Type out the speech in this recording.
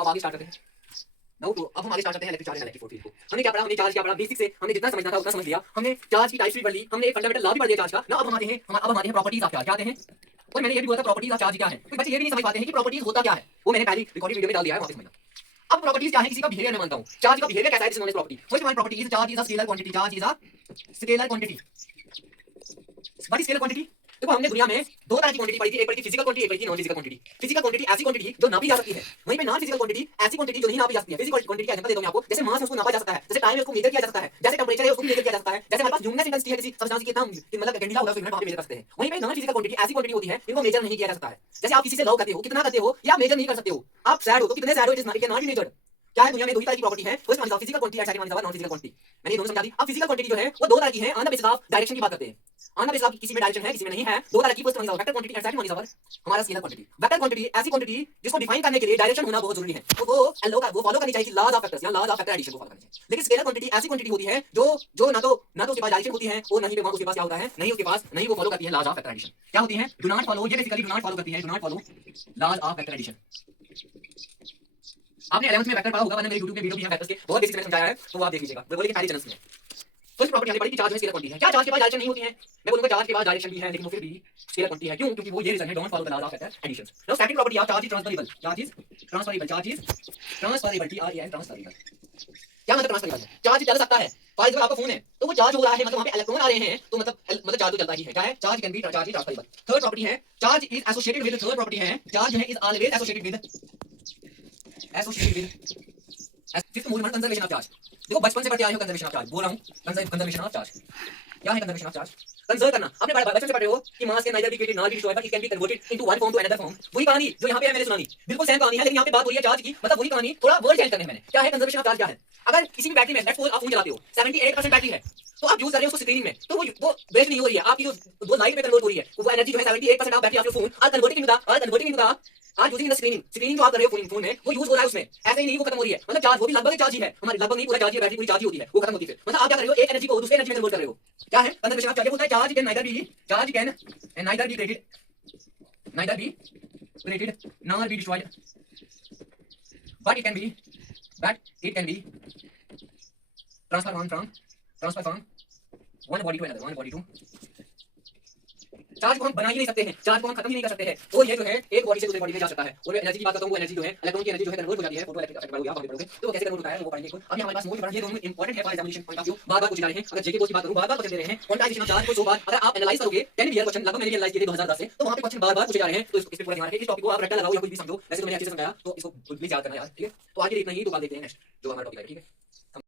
अब आगे स्टार्ट करते हैं। नो तो अब हम आगे स्टार्ट करते हैं electric charge and electric force को। हमने क्या पढ़ा, हमने चार्ज क्या पढ़ा, बेसिक से हमने जितना समझना था उतना समझ लिया। हमने चार्ज की टाइप्स भी पढ़ ली, हमने एक फंडामेंटल लॉ भी पढ़ लिया चार्ज का ना। अब हम आते हैं प्रॉपर्टीज ऑफ चार्ज। क्या आते हैं? और मैंने ये भी बोला था प्रॉपर्टीज ऑफ चार्ज क्या है। कोई बच्चे ये भी नहीं समझ पाते हैं कि प्रॉपर्टीज होता क्या है, वो मैंने पहली रिकॉर्डेड वीडियो में डाल दिया है, वापस समझना। अब प्रॉपर्टीज क्या है, किसी का बिहेवियर मैं मानता हूं। चार्ज का बिहेवियर कैसा है, this is property. First one property is charge is a scalar quantity. Charge is a scalar quantity. What is scalar quantity? देखो हमने दुनिया में दो तरह की क्वांटिटी पढ़ी थी, एक पढ़ी थी फिजिकल क्वांटिटी, एक पढ़ी थी non physical quantity. Physical quantity ऐसी क्वांटिटी जो नापी जा सकती है, वहीं पे नॉन फिजिकल क्वांटिटी ऐसी क्वांटिटी जो नहीं नापी जा सकती है। फिजिकल क्वांटिटी का एग्जांपल देता हूं मैं आपको, जैसे मास है उसको नापा जा सकता है, जैसे टाइम है उसको मेजर किया जा सकता है, जैसे टेंपरेचर है उसको मेजर किया जा सकता है, जैसे हमारे पास ह्यूमनेस इंटेंसिटी है किसी सब्सटेंस की, कितना मतलब गंडीला होगा उसको वहां पे मेजर कर सकते हैं। वहीं पे नॉन फिजिकल क्वांटिटी ऐसी क्वांटिटी होती है जिनको मेजर नहीं किया जा सकता है। जैसे आप किसी से लव करते हो, कितना करते हो या मेजर नहीं कर सकते हो। आप सैड हो तो कितने सैड हो, इट इज नॉट मेजर्ड। क्या है, दुनिया में दो ही तरह की प्रॉपर्टी है, first one is physical quantity and second one is non physical quantity. मैंने ये दोनों समझा दी। अब फिजिकल क्वांटिटी जो है वो दो तरह की है, on the basis of direction की बात करते हैं। ऑन द बेसिस ऑफ किसी में डायरेक्शन है किसी में नहीं है, दो तरह की। First one is vector quantity and second one is हमारा स्केलर क्वांटिटी। वेक्टर क्वांटिटी ऐसी क्वांटिटी जिसको डिफाइन करने के लिए डायरेक्शन होना बहुत जरूरी है, तो वो फॉलो करनी चाहिए लॉज ऑफ वेक्टर्स या लॉज ऑफ वेक्टर एडिशन को फॉलो करनी चाहिए। लेकिन स्केलर क्वांटिटी ऐसी क्वांटिटी होती है जो ना तो उसके पास डायरेक्शन होती है और नहीं उसके पास क्या होता है, नहीं वो फॉलो करती है लॉज ऑफ वेक्टर एडिशन। क्या होती है? डू नॉट फॉलो, ये बेसिकली डू नॉट फॉलो करती है, do not follow laws of vector addition. आपने 11th में वेक्टर पढ़ा होगा, मैंने मेरे YouTube पे वीडियो भी है वेक्टर्स के, बहुत बेसिक मैंने समझाया है, तो वो आप देख लीजिएगा। वो बोले कि पहले चैनल्स में फर्स्ट प्रॉपर्टी हमने पढ़ी कि चार्ज में स्केलर क्वांटिटी है। क्या चार्ज के पास डायरेक्शन नहीं होती है? मैं बोलूंगा चार्ज के पास डायरेक्शन भी है, लेकिन वो फिर भी स्केलर क्वांटिटी है। क्यों? क्योंकि वो ये रीजन है, don't follow the laws of vector addition. Now second property of charge is transferable. Charge is transferable, charge is transferable, TRAN transferable. क्या मतलब ट्रांसफरेबल? चार्ज चल सकता है। फॉर एग्जांपल आपका फोन है तो वो चार्ज हो रहा है, मतलब वहां पे इलेक्ट्रॉन आ रहे हैं, तो मतलब चार्ज तो चलता ही है। क्या है? Charge can be transferable. Third property है charge is associated with, third property है चार्ज जो है is always associated with fifth मूल मंत्र कंजर्वेशन ऑफ चार्ज। देखो बचपन से पढ़ते आए हो कंजर्वेशन ऑफ चार्ज, बोल रहा हूं कंजर्वेशन ऑफ चार्ज। क्या है कंजर्वेशन ऑफ चार्ज? कंजर्व करना। आपने बचपन से पढ़े हो कि mass can neither be created nor be destroyed but it can be converted into one form to another form. वही कहानी जो यहां पे है मैंने सुनानी, बिल्कुल सेम कहानी है, लेकिन यहां पे बात हो रही है चार्ज की, मतलब वही कहानी थोड़ा वर्ड चेंज करने हैं मैंने। क्या है कंजर्वेशन ऑफ चार्ज? क्या है? अगर किसी भी बैटरी में लेट्स सपोज आप फोन चलाते हो, 78% बैटरी है, तो आप यूज कर रहे हो उसको स्क्रीनिंग में, तो वो वेस्ट नहीं हो रही है, आपकी जो लाइट में कन्वर्ट हो रही है, वो एनर्जी जो है 78% of battery of your phone are converting into the आज यूजिंग द स्क्रीनिंग जो आप कर रहे हो फोन में, वो यूज हो रहा है उसमें, ऐसे ही नहीं वो खत्म हो रही है। मतलब चार्ज वो भी लगभग चार्ज ही है, हमारी लगभग नहीं पूरा चार्ज है, बैटरी पूरी चार्ज ही होती है, वो खत्म होती है। मतलब आप क्या कर रहे हो, एक एनर्जी को दूसरे एनर्जी में कन्वर्ट कर रहे हो। क्या है कंजर्वेशन ऑफ चार्ज? बोलता है charge can neither be created nor be destroyed but it can be transfer from one body to another. Charge को हम बना ही नहीं सकते हैं, चार्ज को हम खत्म ही नहीं कर सकते हैं, और ये जो है एक बॉडी से दूसरी बॉडी में जा सकता है। और एनर्जी की बात करता हूं, वो एनर्जी जो है इलेक्ट्रॉन की एनर्जी जो है कन्वर्ट हो जाती है, फोटो इलेक्ट्रिक इफेक्ट पढ़ोगे आप, पढ़ोगे तो वो कैसे कन्वर्ट होता है वो पढ़ेंगे। अभी हमारे पास मोस्ट इंपोर्टेंट ये दोनों इंपोर्टेंट है for examination point of view, बार-बार पूछे जा रहे हैं। अगर जेके की बात करूं, बार-बार क्वेश्चन दे रहे हैं क्वांटाइजेशन ऑफ चार्ज को 100 बार अगर आप एनालाइज करोगे 10 ईयर क्वेश्चन, लगभग मैंने एनालाइज किए 2010 से, तो वहां पे क्वेश्चन बार-बार पूछे जा रहे हैं। तो इस पे पूरा ध्यान रखिए, इस टॉपिक को आप रट्टा लगाओ या कुछ भी समझो, वैसे तो मैंने अच्छे से समझाया, तो इसको प्लीज याद करना यार, ठीक है। तो आगे इतना ही, तो बात देखते हैं नेक्स्ट जो हमारा टॉपिक है, ठीक है।